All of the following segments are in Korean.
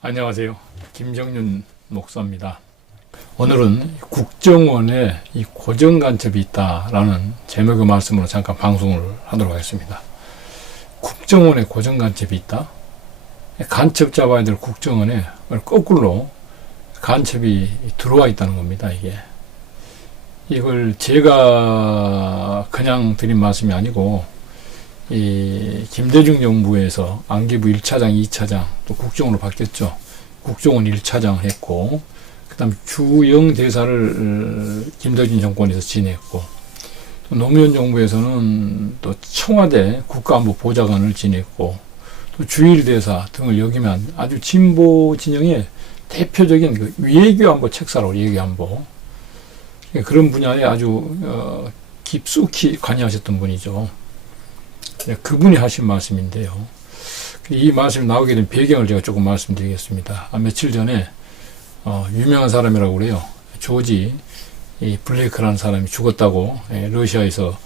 안녕하세요. 김정윤 목사입니다. 오늘은 국정원에 이 고정간첩이 있다라는 제목의 말씀으로 잠깐 방송을 하도록 하겠습니다. 국정원에 고정간첩이 있다? 간첩 잡아야 될 국정원에 거꾸로 간첩이 들어와 있다는 겁니다. 이걸 제가 그냥 드린 말씀이 아니고 이 김대중 정부에서 안기부 1차장, 2차장 또 국정원으로 바뀌었죠. 국정원 1차장을 했고 그 다음에 주영 대사를 김대중 정권에서 지냈고 또 노무현 정부에서는 또 청와대 국가안보 보좌관을 지냈고 또 주일 대사 등을 역임한 아주 진보 진영의 대표적인 그 외교안보 책사로 외교안보 그런 분야에 아주 깊숙이 관여하셨던 분이죠. 그분이 하신 말씀인데요. 이 말씀이 나오게 된 배경을 제가 조금 말씀드리겠습니다. 며칠 전에 유명한 사람이라고 그래요. 조지 블레이크라는 사람이 죽었다고 러시아에서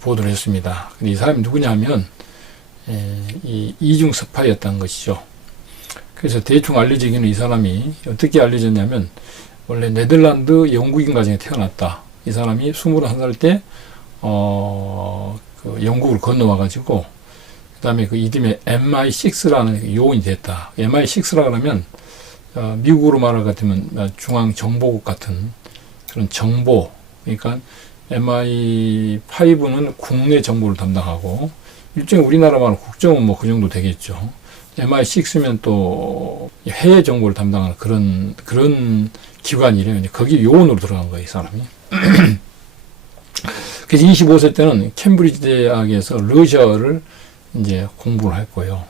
보도를 했습니다. 근데 이 사람이 누구냐면 이 이중 스파이였다는 것이죠. 그래서 대충 알려지기는 이 사람이 어떻게 알려졌냐면 원래 네덜란드 영국인 가정에 태어났다. 이 사람이 21살 때 그 영국을 건너와가지고 그 다음에 그 이듬해 MI6라는 요원이 됐다. MI6라 그러면 미국으로 말할 것 같으면 중앙정보국 같은 그런 정보. 그러니까 MI5는 국내 정보를 담당하고 일종의 우리나라 말로 국정원 뭐 그 정도 되겠죠. MI6면 또 해외 정보를 담당하는 그런 기관이래요. 거기 요원으로 들어간 거예요, 이 사람이. 그래서 25세 때는 캠브리지 대학에서 러시아어를 이제 공부를 했고요.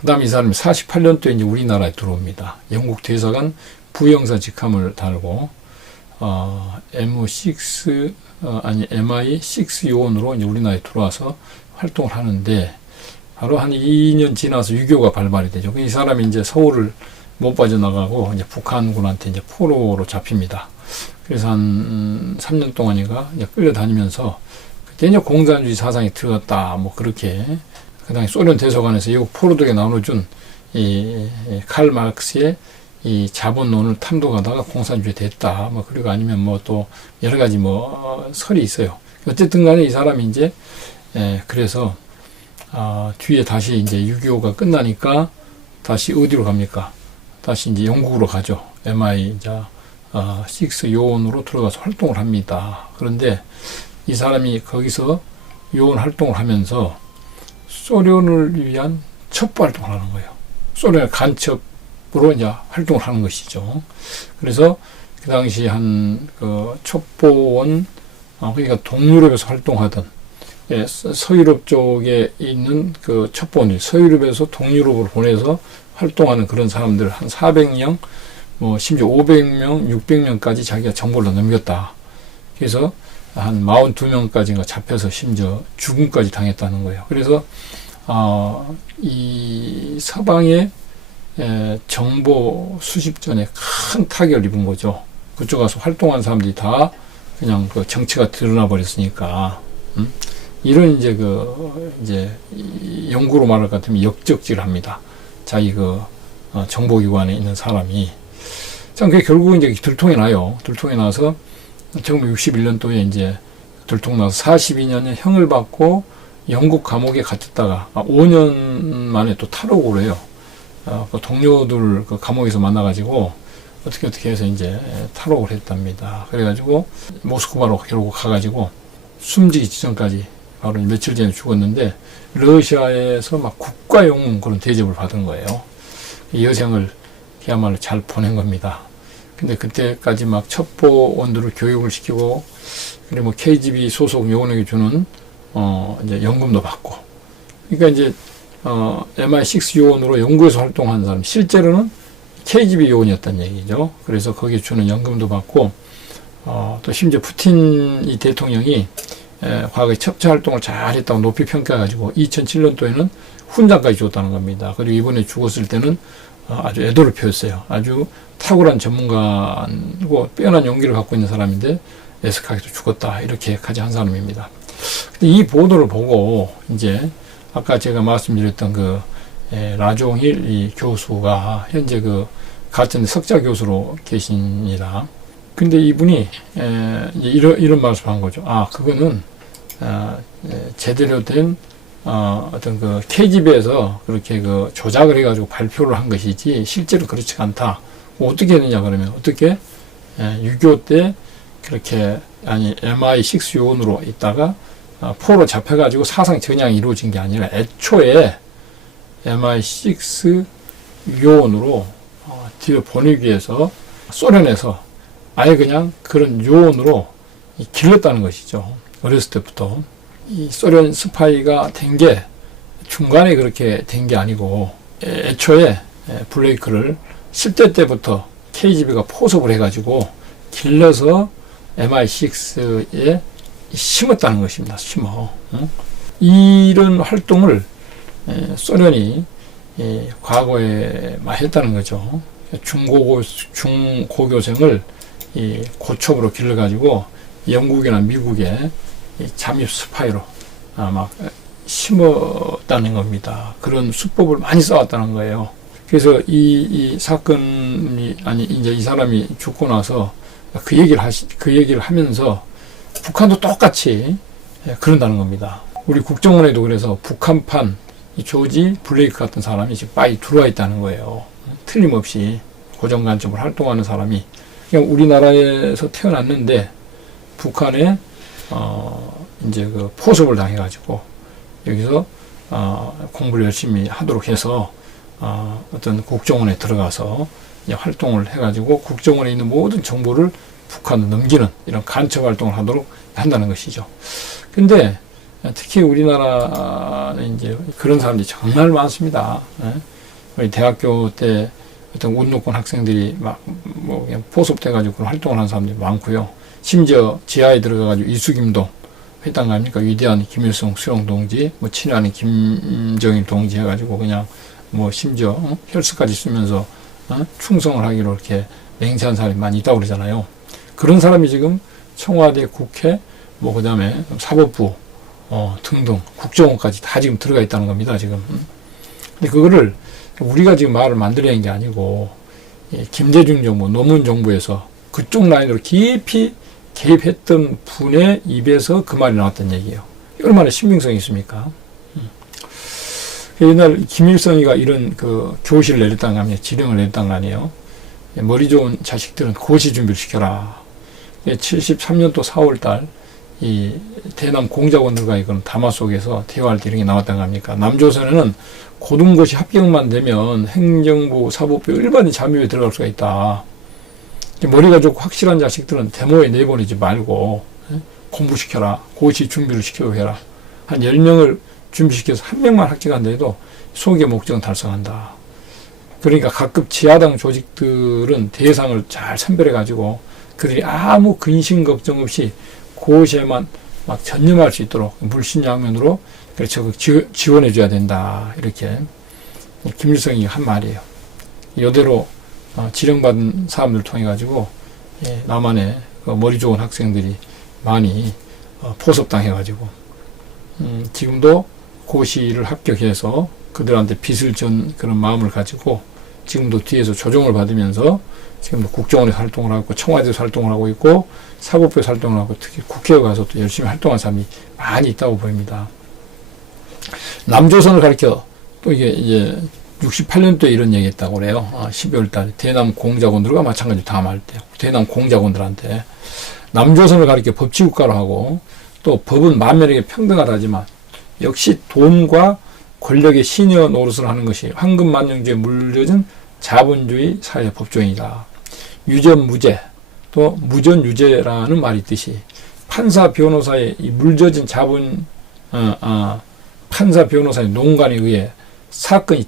그 다음에 이 사람이 48년도에 이제 우리나라에 들어옵니다. 영국 대사관 부영사 직함을 달고, MI6 요원으로 이제 우리나라에 들어와서 활동을 하는데, 바로 한 2년 지나서 유교가 발발이 되죠. 이 사람이 이제 서울을 못 빠져나가고, 이제 북한군한테 이제 포로로 잡힙니다. 그래서 한 3년 동안인가 끌려다니면서 그때 이제 공산주의 사상이 들어갔다 뭐 그렇게 그 당시 소련 대사관에서 이 포로들에게 나눠준 이 칼 마르크스의 이 자본론을 탐독하다가 공산주의 됐다 뭐 그리고 아니면 뭐 또 여러 가지 뭐 설이 있어요. 어쨌든 간에 이 사람이 이제 그래서 뒤에 다시 이제 6.25가 끝나니까 다시 어디로 갑니까? 다시 이제 영국으로 가죠. MI6 요원으로 들어가서 활동을 합니다. 그런데 이 사람이 거기서 요원 활동을 하면서 소련을 위한 첩보 활동을 하는 거예요. 소련의 간첩으로 이제 활동을 하는 것이죠. 그래서 그 당시 그 첩보원, 그러니까 동유럽에서 활동하던 서유럽 쪽에 있는 그 첩보원들, 서유럽에서 동유럽으로 보내서 활동하는 그런 사람들 한 400명, 뭐 심지어 500명, 600명까지 자기가 정보를 넘겼다. 그래서 한 42명까지가 잡혀서 심지어 죽음까지 당했다는 거예요. 그래서 이 서방의 정보 수집전에 큰 타격을 입은 거죠. 그쪽 가서 활동한 사람들이 다 그냥 그 정체가 드러나 버렸으니까 이런 이제 영구로 말할 것 같으면 역적질을 합니다. 자기 정보기관에 있는 사람이. 참, 그게 결국은 이제 들통이 나요. 들통이 나서 1961년도에 이제 들통나서 42년에 형을 받고 영국 감옥에 갇혔다가 5년 만에 또 탈옥을 해요. 그 동료들 그 감옥에서 만나가지고 어떻게 해서 이제 탈옥을 했답니다. 그래가지고 모스크바로 결국 가가지고 숨지기 직전까지 바로 며칠 전에 죽었는데 러시아에서 막 국가영웅 그런 대접을 받은 거예요. 이 여생을 그야말로 잘 보낸 겁니다. 근데 그때까지 막 첩보원들을 교육을 시키고, 그리고 뭐 KGB 소속 요원에게 주는, 이제 연금도 받고. 그러니까 이제, MI6 요원으로 영국에서 활동하는 사람, 실제로는 KGB 요원이었다는 얘기죠. 그래서 거기에 주는 연금도 받고, 또 심지어 푸틴 이 대통령이, 과거에 첩자 활동을 잘 했다고 높이 평가해가지고, 2007년도에는 훈장까지 줬다는 겁니다. 그리고 이번에 죽었을 때는, 아주 애도를 표했어요. 아주 탁월한 전문가고 빼어난 용기를 갖고 있는 사람인데 애석하게도 죽었다 이렇게까지 한 사람입니다. 근데 이 보도를 보고 이제 아까 제가 말씀드렸던 라종힐 이 교수가 현재 그 가천 석좌 교수로 계십니다. 근데 이분이 이런 말씀한 거죠. 아, 그거는 제대로 된 어떤 그 KGB에서 그렇게 그 조작을 해가지고 발표를 한 것이지 실제로 그렇지 않다. 어떻게 했느냐 그러면 어떻게 6.25 때 그렇게 MI6 요원으로 있다가 포로 잡혀가지고 사상 전향이 이루어진 게 아니라 애초에 MI6 요원으로 뒤에 보내기 위해서 소련에서 아예 그냥 그런 요원으로 길렀다는 것이죠. 어렸을 때부터. 이 소련 스파이가 된 게 중간에 그렇게 된 게 아니고 애초에 블레이크를 10대 때부터 KGB가 포섭을 해가지고 길러서 MI6에 심었다는 것입니다. 심어. 이런 활동을 소련이 과거에 했다는 거죠. 중고교생을 고첩으로 길러가지고 영국이나 미국에 잠입 스파이로 막 심었다는 겁니다. 그런 수법을 많이 써왔다는 거예요. 그래서 이 사건이 이제 이 사람이 죽고 나서 그 얘기를 하면서 북한도 똑같이 그런다는 겁니다. 우리 국정원에도 그래서 북한판 이 조지 블레이크 같은 사람이 지금 많이 들어와 있다는 거예요. 틀림없이 고정간첩을 활동하는 사람이 그냥 우리나라에서 태어났는데 북한에 이제 그 포섭을 당해가지고 여기서 공부를 열심히 하도록 해서 어떤 국정원에 들어가서 이제 활동을 해가지고 국정원에 있는 모든 정보를 북한으로 넘기는 이런 간첩 활동을 하도록 한다는 것이죠. 근데 특히 우리나라는 이제 그런 사람들이 정말 많습니다. 우리 대학교 때 어떤 운동권 학생들이 뭐 그냥 포섭돼가지고 그런 활동을 하는 사람들이 많고요. 심지어 지하에 들어가가지고 이수김동 회당 아닙니까? 위대한 김일성 수령 동지, 뭐 친애하는 김정일 동지 해가지고 그냥 뭐 심지어 혈서까지 쓰면서 충성을 하기로 이렇게 맹세한 사람이 많이 있다고 그러잖아요. 그런 사람이 지금 청와대, 국회, 뭐 그다음에 사법부 등등 국정원까지 다 지금 들어가 있다는 겁니다. 지금. 근데 그거를 우리가 지금 말을 만들어낸 게 아니고 김대중 정부, 노무현 정부에서 그쪽 라인으로 깊이 개입했던 분의 입에서 그 말이 나왔던 얘기예요. 얼마나 신빙성이 있습니까? 옛날 김일성이가 이런 그 교시를 내렸다는 거 아니에요. 지령을 내렸다는 거 아니에요. 머리 좋은 자식들은 고시 준비를 시켜라. 73년도 4월달 이 대남 공작원들과 이건 담화 속에서 대화할 때 이런 게 나왔다는 거 아닙니까? 남조선에는 고등고시 합격만 되면 행정부, 사법부 일반인 잠입에 들어갈 수가 있다. 머리가 좋고 확실한 자식들은 데모에 내보내지 말고 공부시켜라. 고시 준비를 시켜도 해라. 한 10명을 준비시켜서 한 명만 합격한다해도 소기의 목적은 달성한다. 그러니까 각급 지하당 조직들은 대상을 잘 선별해가지고 그들이 아무 근심 걱정 없이 고시에만 막 전념할 수 있도록 물신양면으로 그렇죠. 지원해줘야 된다. 이렇게 김일성이 한 말이에요. 이대로 지령받은 사람들 통해 가지고 남한의 머리 좋은 학생들이 많이 포섭당해가지고 지금도 고시를 합격해서 그들한테 빚을 전 그런 마음을 가지고 지금도 뒤에서 조정을 받으면서 지금도 국정원에서 활동을 하고 청와대에서 활동을 하고 있고 사법부에서 활동을 하고 특히 국회에 가서 또 열심히 활동한 사람이 많이 있다고 보입니다. 남조선을 가리켜 또 이게 이제 68년도에 이런 얘기 했다고 그래요. 12월 달 대남 공작원들과 마찬가지로 다음할 때 대남 공작원들한테 남조선을 가리켜 법치국가로 하고 또 법은 만민에게 평등하다지만 역시 돈과 권력의 시녀 노릇을 하는 것이 황금만영주에 물려진 자본주의 사회 법조인이다. 유전무죄 또 무전유죄라는 말이 있듯이 판사 변호사의 이 물져진 판사 변호사의 농간에 의해 사건이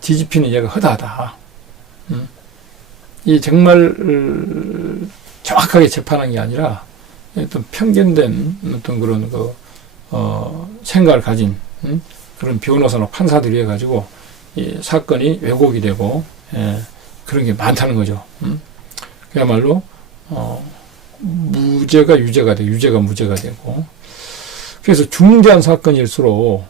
뒤집히는 얘가 허다하다. 이 정말 정확하게 재판한 게 아니라 어떤 편견된 어떤 그런 생각을 가진 그런 변호사나 판사들이 해가지고 이 사건이 왜곡이 되고 그런 게 많다는 거죠. 그야말로 무죄가 유죄가 되고 유죄가 무죄가 되고 그래서 중대한 사건일수록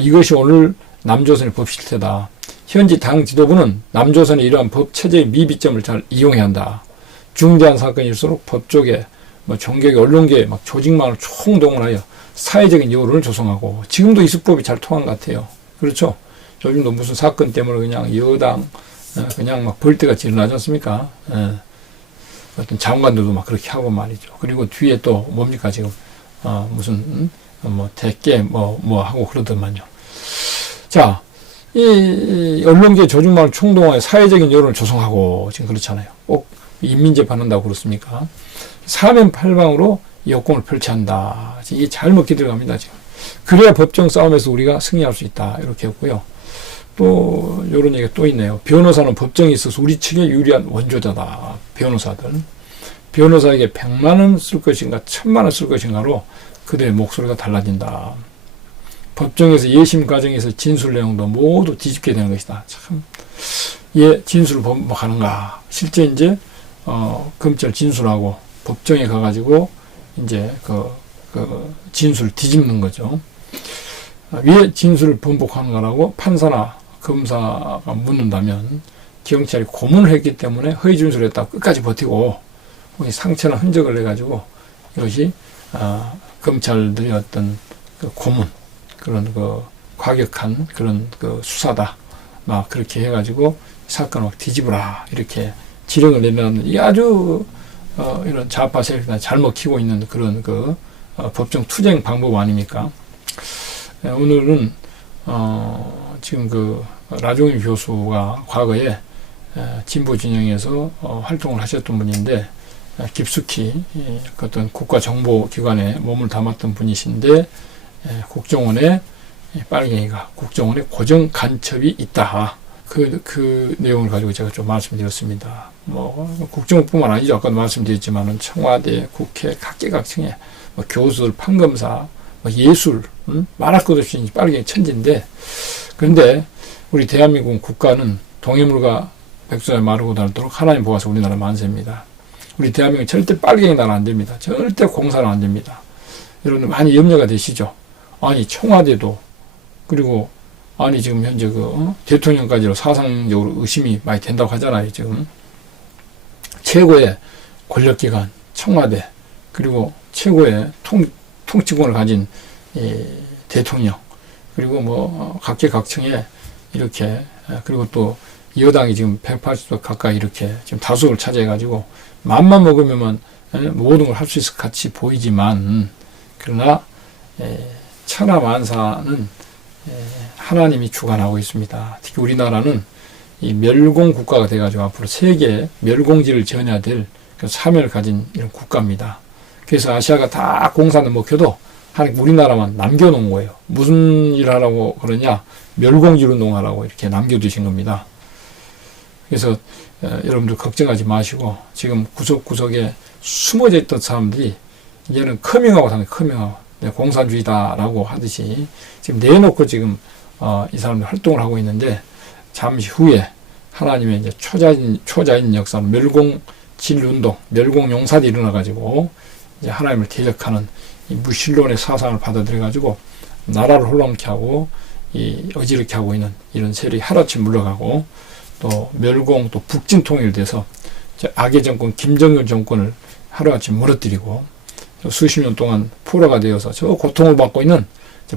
이것이 오늘 남조선의 법 실태다. 현지 당 지도부는 남조선의 이러한 법 체제의 미비점을 잘 이용해야 한다. 중대한 사건일수록 법조계, 종교계, 언론계 막 조직망을 총동원하여 사회적인 여론을 조성하고, 지금도 이 수법이 잘 통한 것 같아요. 그렇죠? 요즘도 무슨 사건 때문에 그냥 여당 그냥 막 벌떼같이 일어나지 않습니까? 어떤 장관들도 막 그렇게 하고 말이죠. 그리고 뒤에 또 뭡니까 지금 무슨 대깨 뭐 하고 그러더만요. 자, 이 언론계 조직망을 총동원해 사회적인 여론을 조성하고 지금 그렇잖아요. 꼭 인민재 받는다고 그렇습니까? 사면팔방으로 역공을 펼쳐야 한다. 이게 잘 먹히 들어갑니다 지금. 그래야 법정 싸움에서 우리가 승리할 수 있다. 이렇게 했고요. 또 이런 얘기가 또 있네요. 변호사는 법정에 있어서 우리 측에 유리한 원조자다. 변호사에게 100만 원 쓸 것인가 1000만 원 쓸 것인가로 그들의 목소리가 달라진다. 법정에서 예심 과정에서 진술 내용도 모두 뒤집게 되는 것이다. 참, 진술을 번복하는가. 실제 이제 검찰 진술하고 법정에 가가지고 이제 그 진술 뒤집는 거죠. 왜 진술을 번복하는가라고 판사나 검사가 묻는다면 경찰이 고문을 했기 때문에 허위 진술을 했다고 끝까지 버티고 상처나 흔적을 내가지고 이것이 검찰들의 어떤 그 고문, 그런 과격한 그런 수사다, 막 그렇게 해가지고 사건을 막 뒤집으라 이렇게 지령을 내려놨는데, 이 아주 이런 좌파 세력이 잘 먹히고 있는 그런 법정 투쟁 방법 아닙니까? 오늘은 지금 라종일 교수가 과거에 진보 진영에서 활동을 하셨던 분인데, 깊숙이 어떤 국가정보기관에 몸을 담았던 분이신데, 국정원에 빨갱이가 국정원에 고정 간첩이 있다. 그 내용을 가지고 제가 좀 말씀드렸습니다. 국정원뿐만 아니죠. 아까도 말씀드렸지만은 청와대, 국회, 각계각층에 교수들, 판검사, 예술, 말할 것 없이 빨갱이 천지인데, 그런데 우리 대한민국 국가는 동해물과 백두산이 마르고 닳도록 하나님 보아서 우리나라 만세입니다. 우리 대한민국은 절대 빨갱이 나라 안 됩니다. 절대 공사는 안 됩니다. 여러분들 많이 염려가 되시죠? 아니, 청와대도, 그리고 아니 지금 현재 대통령까지로 사상적으로 의심이 많이 된다고 하잖아요. 지금 최고의 권력기관 청와대, 그리고 최고의 통치권을 가진 대통령, 그리고 각계각층에 이렇게, 그리고 또 여당이 지금 180도 가까이 이렇게 지금 다수를 차지해가지고 맘만 먹으면 모든 걸 할 수 있을 것 같이 보이지만, 그러나 천하만사는 하나님이 주관하고 있습니다. 특히 우리나라는 이 멸공 국가가 돼가지고 앞으로 세계 멸공지를 지어야 될 그 사명을 가진 이런 국가입니다. 그래서 아시아가 다 공산을 먹혀도 하나님 우리나라만 남겨놓은 거예요. 무슨 일 하라고 그러냐? 멸공지 운동하라고 이렇게 남겨두신 겁니다. 그래서 여러분들 걱정하지 마시고, 지금 구석구석에 숨어져 있던 사람들이 이제는 커밍아웃 하는 커밍아웃, 공산주의다라고 하듯이 지금 내놓고 지금 이 사람들 활동을 하고 있는데, 잠시 후에 하나님의 이제 초자인 역사, 멸공진운동, 멸공용사들이 일어나가지고 이제 하나님을 대적하는 이 무신론의 사상을 받아들여가지고 나라를 혼란케 하고 어지럽게 하고 있는 이런 세력이 하루아침 물러가고, 또 멸공, 또 북진 통일돼서 악의 정권, 김정일 정권을 하루아침 무너뜨리고, 수십 년 동안 포로가 되어서 저 고통을 받고 있는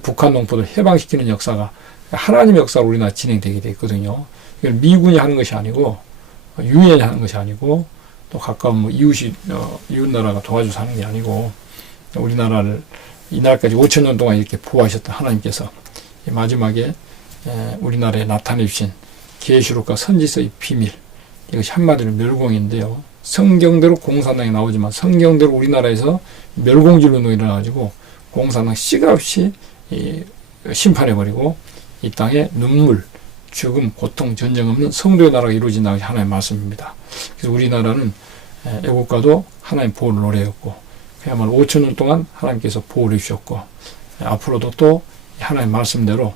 북한 농포들 해방시키는 역사가 하나님의 역사로 우리나라 진행되게 돼 있거든요. 이걸 미군이 하는 것이 아니고, 유엔이 하는 것이 아니고, 또 가까운 이웃 나라가 도와줘서 하는 게 아니고, 우리나라를 이날까지 5,000년 동안 이렇게 보호하셨던 하나님께서 마지막에 우리나라에 나타내 주신 계시록과 선지서의 비밀, 이것이 한마디로 멸공인데요. 성경대로 공산당이 나오지만 성경대로 우리나라에서 멸공진운동이 일어나가지고 공산당 씨가 없이 심판해버리고 이 땅에 눈물, 죽음, 고통, 전쟁 없는 성도의 나라가 이루어진다는 하나님의 말씀입니다. 그래서 우리나라는 애국가도 하나님 보호를 노래했고, 그야말로 5,000년 동안 하나님께서 보호를 해주셨고, 앞으로도 또 하나님의 말씀대로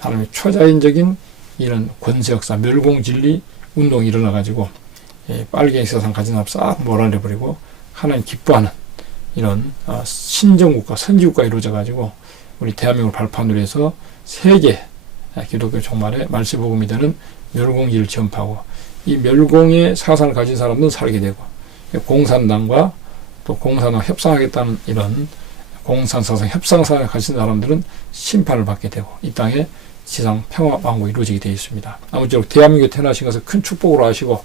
하나님의 초자연적인 이런 권세역사, 멸공진리 운동이 일어나가지고 빨갱이 세상 가진 앞 싹 몰아내버리고 하나님 기뻐하는 이런 신정국가, 선지국가 이루어져가지고 우리 대한민국을 발판으로 해서 세계 기독교 종말에 말세복음이 되는 멸공지를 전파하고, 이 멸공의 사상을 가진 사람들은 살게 되고, 공산당과 또 공산당 협상하겠다는 이런 공산사상 협상사상을 가진 사람들은 심판을 받게 되고, 이 땅에 지상 평화왕국이 이루어지게 되어 있습니다. 아무쪼록 대한민국에 태어나신 것을 큰 축복으로 하시고,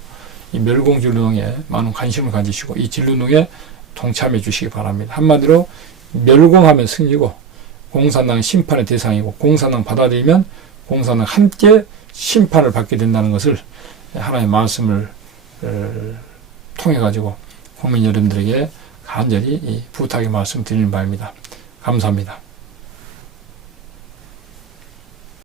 이 멸공진운동에 많은 관심을 가지시고 이 진운동에 동참해 주시기 바랍니다. 한마디로 멸공하면 승리고, 공산당 심판의 대상이고, 공산당 받아들이면 공산당 함께 심판을 받게 된다는 것을 하나님의 말씀을 통해 가지고 국민 여러분들에게 간절히 부탁의 말씀 드리는 바입니다. 감사합니다.